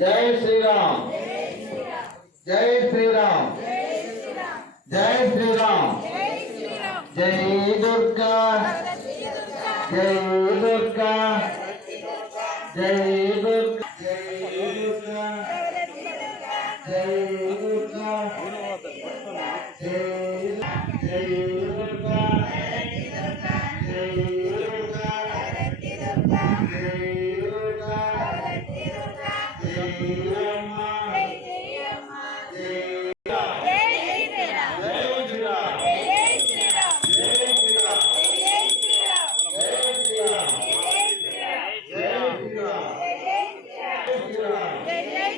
जय श्री राम जय श्री राम जय श्री राम जय दुर्गा। जय दुर्गा। जय दुर्गा। जय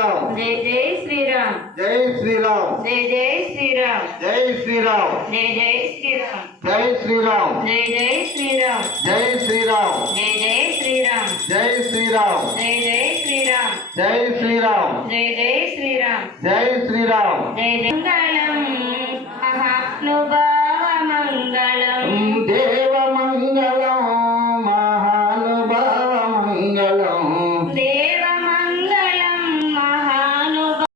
శ్రీరామ్ జై జై శ్రీరామ్ జై శ్రీరామ్ జై జై శ్రీరామ్ జై శ్రీరామ్ జై జై శ్రీరామ్ జై శ్రీరామ్ జై జై శ్రీరామ్ జై శ్రీరామ్ జై జై శ్రీరామ్ జై శ్రీరామ్ జై జై శ్రీరామ్ జై శ్రీరామ్ జై జై శ్రీరామ్ జై శ్రీరామ్ జై జై మంగళం మహానుభావ మంగళం దేవ మంగళం మహానుభావ మంగళం